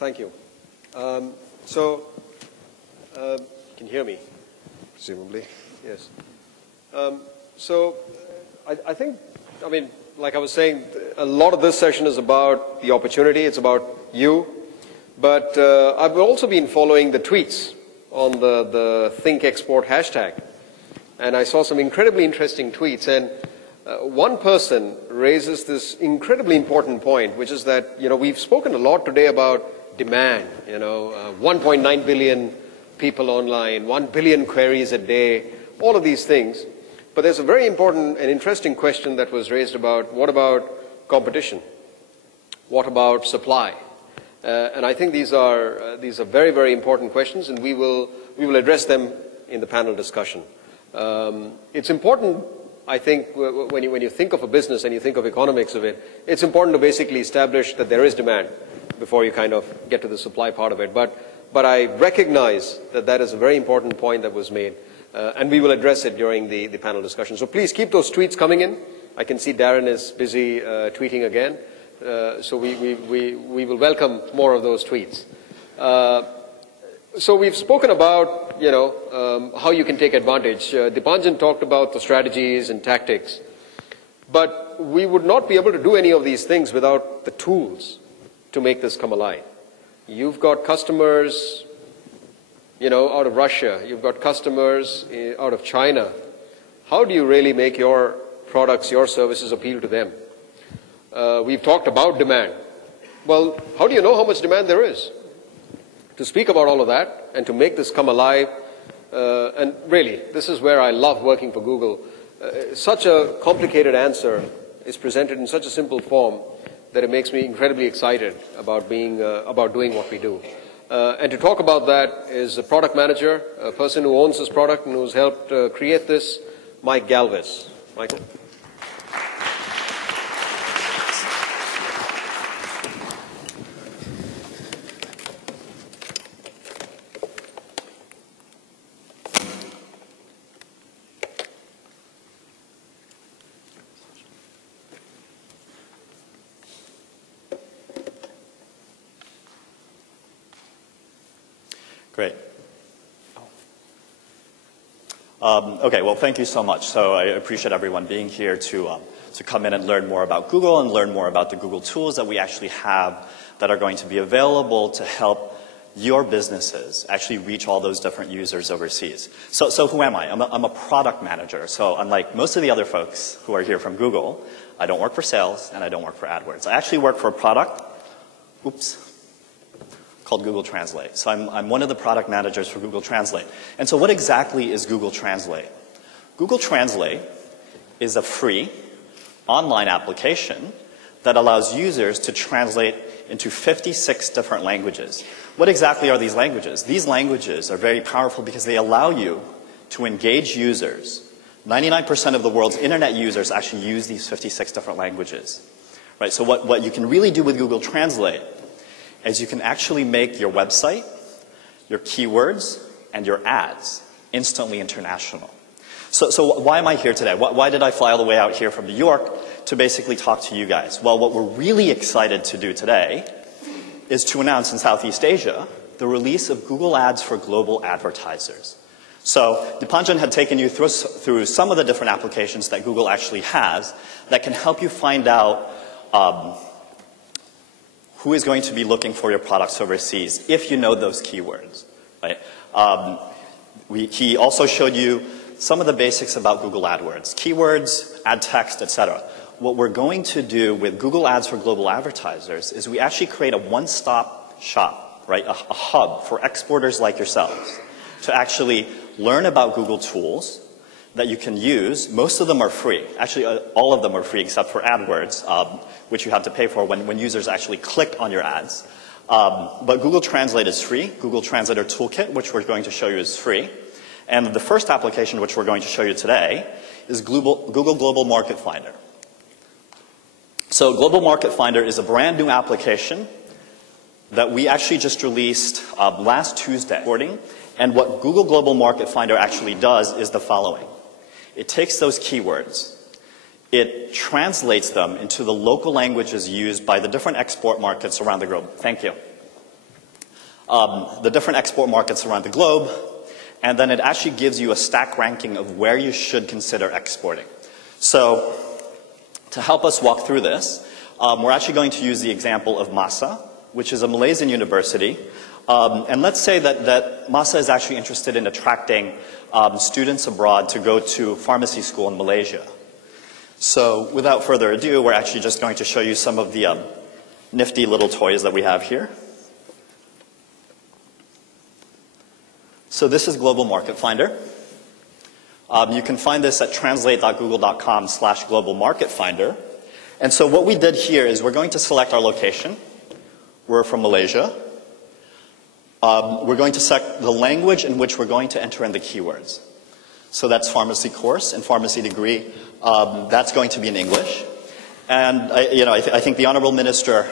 Thank you. You can hear me, presumably. Yes. I think, like I was saying, a lot of this session is about the opportunity. It's about you. But I've also been following the tweets on the Think Export hashtag. And I saw some incredibly interesting tweets. And one person raises this incredibly important point, which is that, we've spoken a lot today about demand, 1.9 billion people online, 1 billion queries a day, all of these things. But there's a very important and interesting question that was raised about what about competition? What about supply? And I think these are very, very important questions, and we will address them in the panel discussion. It's important, I think, when you think of a business and you think of economics of it, it's important to basically establish that there is demand before you kind of get to the supply part of it. But I recognize that that is a very important point that was made, and we will address it during the panel discussion. So please keep those tweets coming in. I can see Darren is busy tweeting again, so we will welcome more of those tweets. So we've spoken about, how you can take advantage. Dipanjan talked about the strategies and tactics, but we would not be able to do any of these things without the tools to make this come alive. You've got customers, out of Russia. You've got customers out of China. How do you really make your products, your services appeal to them? We've talked about demand. Well, how do you know how much demand there is? To speak about all of that and to make this come alive, and really, this is where I love working for Google. Such a complicated answer is presented in such a simple form that it makes me incredibly excited about doing what we do. And to talk about that is a product manager, a person who owns this product and who's helped create this, Mike Galvez. Michael. Great. Okay, well, thank you so much. So I appreciate everyone being here to come in and learn more about Google and learn more about the Google tools that we actually have that are going to be available to help your businesses actually reach all those different users overseas. So who am I? I'm a product manager. So unlike most of the other folks who are here from Google, I don't work for sales and I don't work for AdWords. I actually work for a product, called Google Translate. So I'm one of the product managers for Google Translate. And so what exactly is Google Translate? Google Translate is a free online application that allows users to translate into 56 different languages. What exactly are these languages? These languages are very powerful because they allow you to engage users. 99% of the world's internet users actually use these 56 different languages. Right? So what you can really do with Google Translate is you can actually make your website, your keywords, and your ads instantly international. So why am I here today? Why did I fly all the way out here from New York to basically talk to you guys? Well, what we're really excited to do today is to announce in Southeast Asia the release of Google Ads for global advertisers. So Dipanjan had taken you through some of the different applications that Google actually has that can help you find out who is going to be looking for your products overseas if you know those keywords. Right? He also showed you some of the basics about Google AdWords, keywords, ad text, etc. What we're going to do with Google Ads for global advertisers is we actually create a one-stop shop, right? A hub for exporters like yourselves to actually learn about Google tools that you can use. Most of them are free. Actually, all of them are free except for AdWords, which you have to pay for when users actually click on your ads. But Google Translate is free. Google Translator Toolkit, which we're going to show you, is free. And the first application, which we're going to show you today, is Google Global Market Finder. So Global Market Finder is a brand new application that we actually just released last Tuesday. And what Google Global Market Finder actually does is the following. It takes those keywords, it translates them into the local languages used by the different export markets around the globe. Thank you. the different export markets around the globe, and then it actually gives you a stack ranking of where you should consider exporting. So to help us walk through this, we're actually going to use the example of MASA, which is a Malaysian university. And let's say that MASA is actually interested in attracting students abroad to go to pharmacy school in Malaysia. So without further ado, we're actually just going to show you some of the nifty little toys that we have here. So this is Global Market Finder. You can find this at translate.google.com/global market finder. And so what we did here is we're going to select our location. We're from Malaysia. We're going to select the language in which we're going to enter in the keywords. So that's pharmacy course and pharmacy degree. That's going to be in English. And I think the Honorable Minister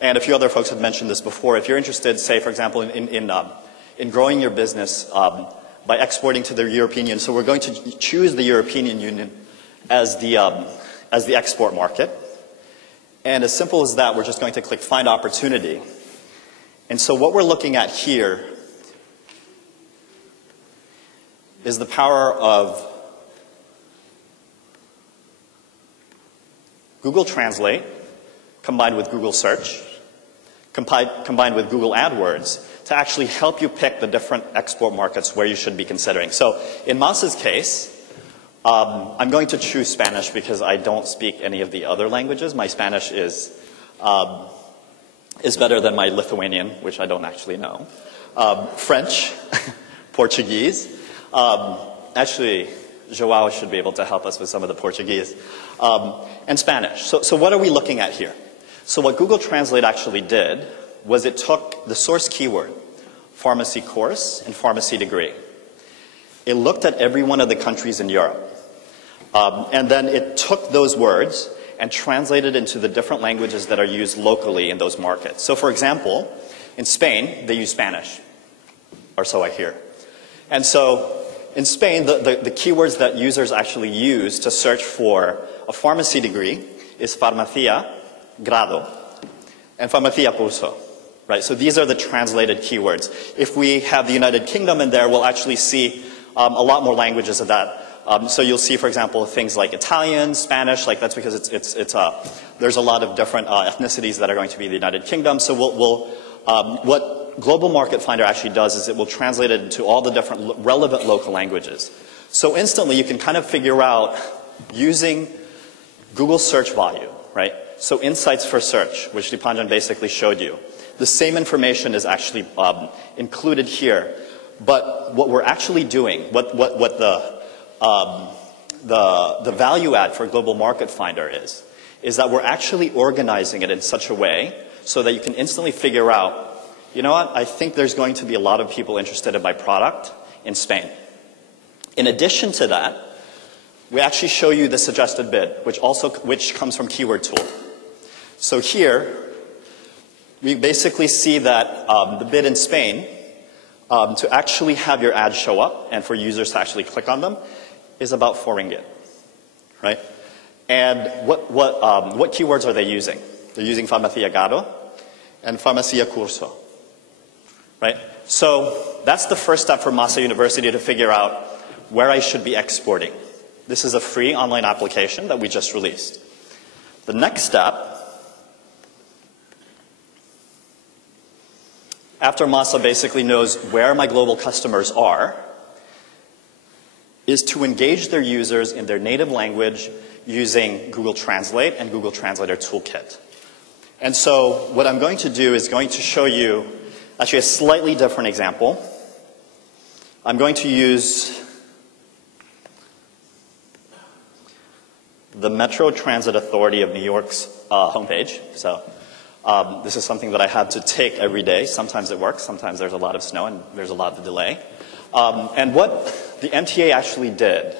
and a few other folks have mentioned this before. If you're interested, say, for example, in growing your business by exporting to the European Union, so we're going to choose the European Union as the export market. And as simple as that, we're just going to click Find Opportunity. And so what we're looking at here is the power of Google Translate combined with Google Search, combined with Google AdWords, to actually help you pick the different export markets where you should be considering. So in Masa's case, I'm going to choose Spanish because I don't speak any of the other languages. My Spanish is better than my Lithuanian, which I don't actually know. French, Portuguese. Actually, Joao should be able to help us with some of the Portuguese. And Spanish. So what are we looking at here? So what Google Translate actually did was it took the source keyword, pharmacy course and pharmacy degree. It looked at every one of the countries in Europe. And then it took those words and translated into the different languages that are used locally in those markets. So for example, in Spain, they use Spanish, or so I hear. And so in Spain, the keywords that users actually use to search for a pharmacy degree is farmacia, grado, and farmacia curso. Right? So these are the translated keywords. If we have the United Kingdom in there, we'll actually see a lot more languages of that. So you'll see, for example, things like Italian, Spanish, like that's because there's a lot of different ethnicities that are going to be in the United Kingdom. So what Global Market Finder actually does is it will translate it into all the different relevant local languages. So instantly you can kind of figure out using Google search volume, right? So insights for search, which Dipanjan basically showed you. The same information is actually included here. But what we're actually doing, what the value add for Global Market Finder is that we're actually organizing it in such a way so that you can instantly figure out, you know what, I think there's going to be a lot of people interested in my product in Spain. In addition to that, we actually show you the suggested bid, which comes from Keyword Tool. So here, we basically see that the bid in Spain, to actually have your ads show up and for users to actually click on them, is about 4 ringgit, right? And what keywords are they using? They're using farmacia grado and farmacia curso, right? So that's the first step for Masa University to figure out where I should be exporting. This is a free online application that we just released. The next step, after Masa basically knows where my global customers are, is to engage their users in their native language using Google Translate and Google Translator Toolkit. And so what I'm going to do is going to show you actually a slightly different example. I'm going to use the Metro Transit Authority of New York's homepage. So this is something that I had to take every day. Sometimes it works, sometimes there's a lot of snow and there's a lot of delay. And what the MTA actually did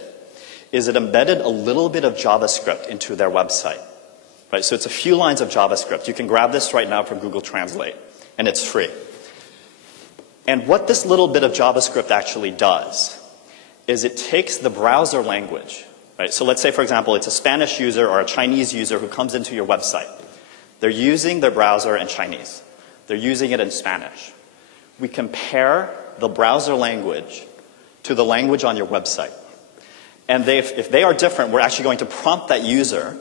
is it embedded a little bit of JavaScript into their website. Right? So it's a few lines of JavaScript. You can grab this right now from Google Translate, and it's free. And what this little bit of JavaScript actually does is it takes the browser language. Right? So let's say, for example, it's a Spanish user or a Chinese user who comes into your website. They're using their browser in Chinese. They're using it in Spanish. we compare the browser language to the language on your website. And if they are different, we're actually going to prompt that user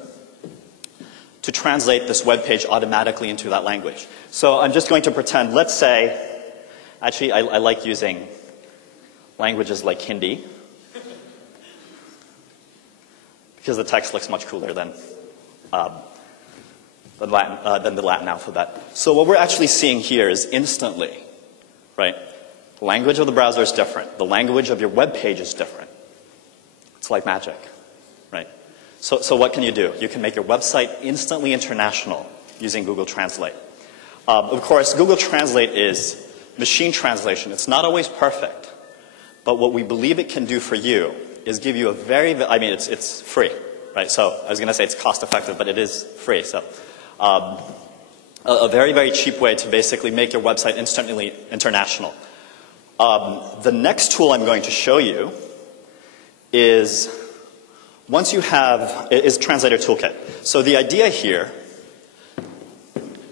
to translate this web page automatically into that language. So I'm just going to pretend, let's say, actually I like using languages like Hindi, because the text looks much cooler than the Latin alphabet. So what we're actually seeing here is instantly, right? The language of the browser is different. The language of your web page is different. It's like magic, right? So what can you do? You can make your website instantly international using Google Translate. Of course, Google Translate is machine translation. It's not always perfect. But what we believe it can do for you is give you a it's free, right? So I was going to say it's cost effective, but it is free. So a very, very cheap way to basically make your website instantly international. The next tool I'm going to show you is Translator Toolkit. So the idea here,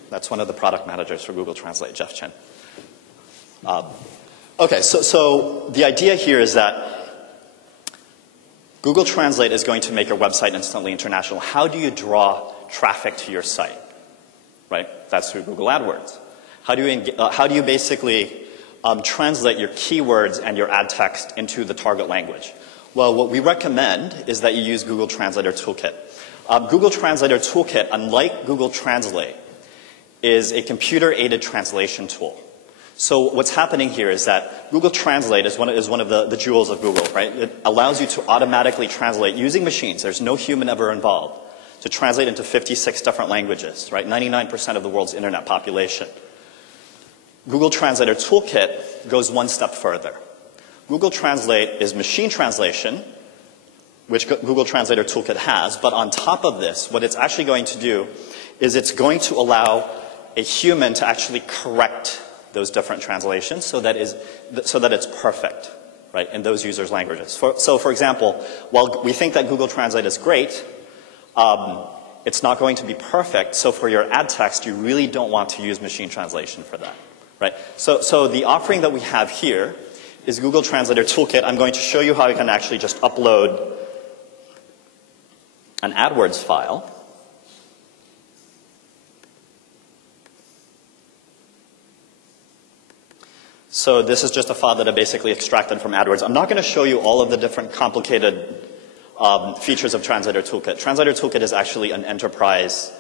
that's one of the product managers for Google Translate, Jeff Chen. Okay, so the idea here is that Google Translate is going to make your website instantly international. How do you draw traffic to your site? Right? That's through Google AdWords. How do you basically translate your keywords and your ad text into the target language? Well, what we recommend is that you use Google Translator Toolkit. Google Translator Toolkit, unlike Google Translate, is a computer-aided translation tool. So what's happening here is that Google Translate is one of the jewels of Google, right? It allows you to automatically translate using machines. There's no human ever involved, to translate into 56 different languages, right? 99% of the world's internet population. Google Translator Toolkit goes one step further. Google Translate is machine translation, which Google Translator Toolkit has, but on top of this, what it's actually going to do is it's going to allow a human to actually correct those different translations so that it's perfect, right, in those users' languages. So for example, while we think that Google Translate is great, it's not going to be perfect, so for your ad text, you really don't want to use machine translation for that, right? So the offering that we have here is Google Translator Toolkit. I'm going to show you how you can actually just upload an AdWords file. So this is just a file that I basically extracted from AdWords. I'm not going to show you all of the different complicated features of Translator Toolkit. Translator Toolkit is actually an enterprise,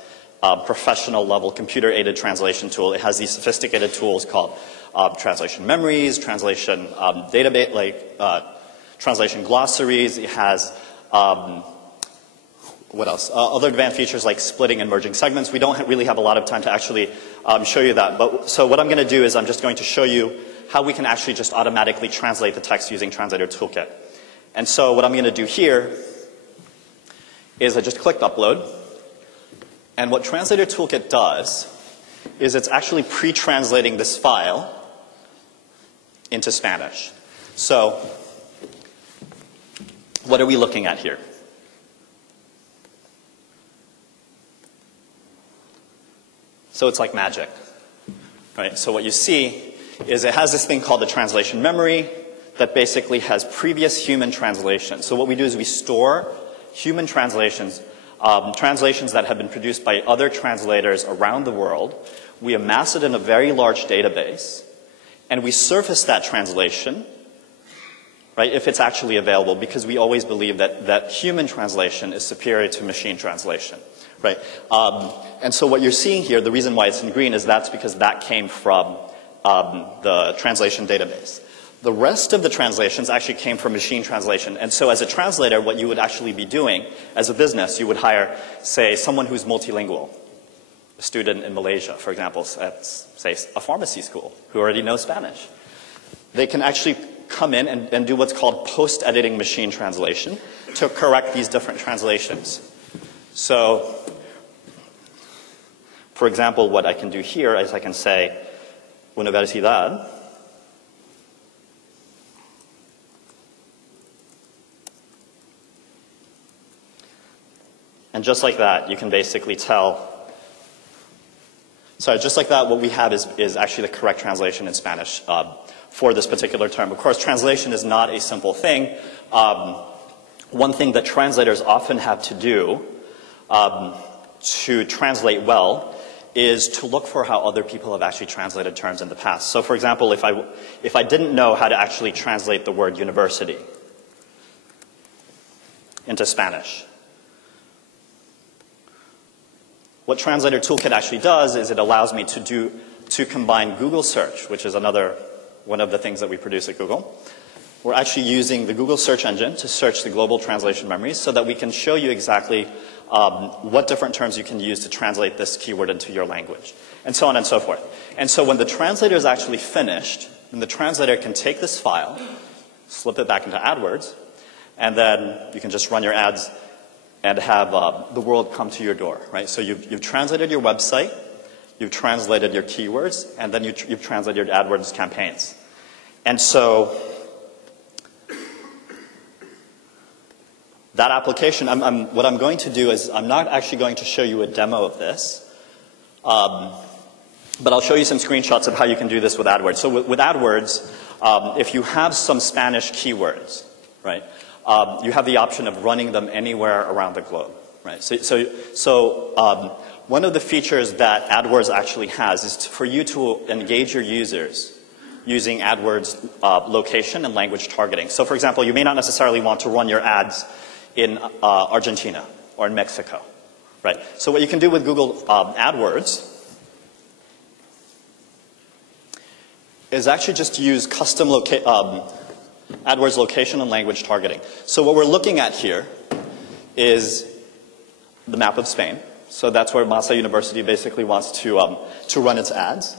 professional level computer-aided translation tool. It has these sophisticated tools called translation memories, translation database, translation glossaries. It has what else? Other advanced features like splitting and merging segments. We don't really have a lot of time to actually show you that. So what I'm going to do is I'm just going to show you how we can actually just automatically translate the text using Translator Toolkit. And so what I'm going to do here is I just clicked upload. And what Translator Toolkit does is it's actually pre-translating this file into Spanish. So what are we looking at here? So it's like magic, right? So what you see is it has this thing called the translation memory that basically has previous human translations. So what we do is we store human translations, translations that have been produced by other translators around the world. We amass it in a very large database, and we surface that translation, right, if it's actually available, because we always believe that human translation is superior to machine translation. Right. And so what you're seeing here, the reason why it's in green is that's because that came from the translation database. The rest of the translations actually came from machine translation. And so as a translator, what you would actually be doing as a business, you would hire, say, someone who's multilingual, a student in Malaysia, for example, at, say, a pharmacy school who already knows Spanish. They can actually come in and do what's called post-editing machine translation to correct these different translations. So, for example, what I can do here is I can say, Universidad, and just like that, you can basically tell Sorry, just like that, what we have is actually the correct translation in Spanish for this particular term. Of course, translation is not a simple thing. One thing that translators often have to do to translate well is to look for how other people have actually translated terms in the past. So for example, if I didn't know how to actually translate the word university into Spanish, what Translator Toolkit actually does is it allows me to combine Google search, which is one of the things that we produce at Google. We're actually using the Google search engine to search the global translation memories so that we can show you exactly what different terms you can use to translate this keyword into your language, and so on and so forth. And so when the translator is actually finished, then the translator can take this file, slip it back into AdWords, and then you can just run your ads and have the world come to your door, right? So you've translated your website, you've translated your keywords, and then you've translated your AdWords campaigns. And so that application, what I'm going to do is I'm not actually going to show you a demo of this, but I'll show you some screenshots of how you can do this with AdWords. So with AdWords, if you have some Spanish keywords, right, you have the option of running them anywhere around the globe, right? So one of the features that AdWords actually has is for you to engage your users using AdWords location and language targeting. So for example, you may not necessarily want to run your ads in Argentina or in Mexico, right? So what you can do with Google AdWords is actually just use custom AdWords location and language targeting. So what we're looking at here is the map of Spain. So that's where Massa University basically wants to run its ads.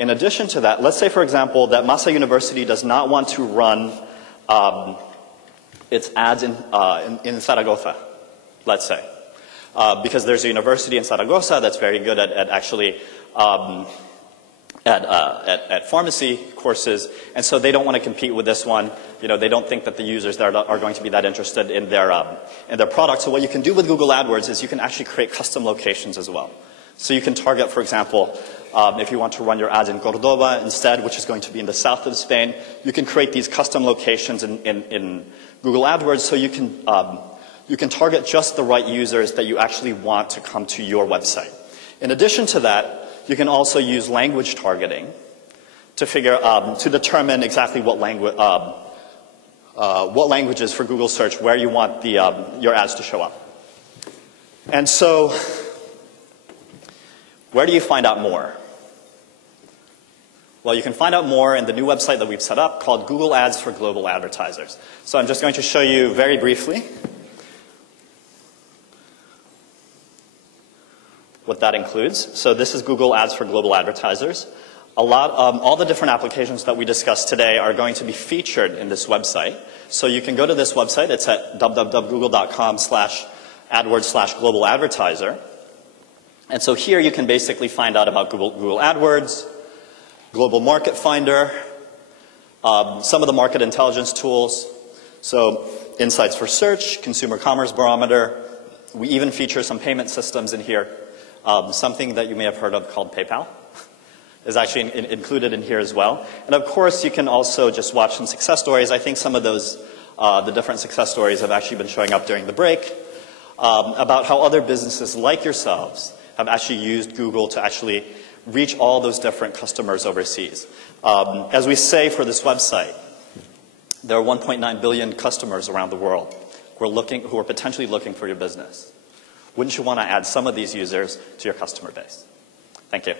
In addition to that, let's say, for example, that Massa University does not want to run its ads in Zaragoza, let's say, because there's a university in Zaragoza that's very good at actually at pharmacy courses, and so they don't want to compete with this one. You know, they don't think that the users there are going to be that interested in their product. So what you can do with Google AdWords is you can actually create custom locations as well. So you can target, for example, if you want to run your ads in Cordoba instead, which is going to be in the south of Spain, you can create these custom locations in Google AdWords so you can target just the right users that you actually want to come to your website. In addition to that, you can also use language targeting to to determine exactly what languages for Google search where you want your ads to show up. And so, where do you find out more? Well, you can find out more in the new website that we've set up called Google Ads for Global Advertisers. So I'm just going to show you very briefly what that includes. So this is Google Ads for Global Advertisers. All the different applications that we discussed today are going to be featured in this website. So you can go to this website. It's at www.google.com/AdWords/global advertiser. And so here you can basically find out about Google AdWords, Global Market Finder, some of the market intelligence tools. So insights for search, consumer commerce barometer. We even feature some payment systems in here. Something that you may have heard of called PayPal is actually included in here as well. And of course, you can also just watch some success stories. I think some of those, the different success stories have actually been showing up during the break about how other businesses like yourselves have actually used Google to actually reach all those different customers overseas. As we say for this website, there are 1.9 billion customers around the world who are potentially looking for your business. Wouldn't you want to add some of these users to your customer base? Thank you.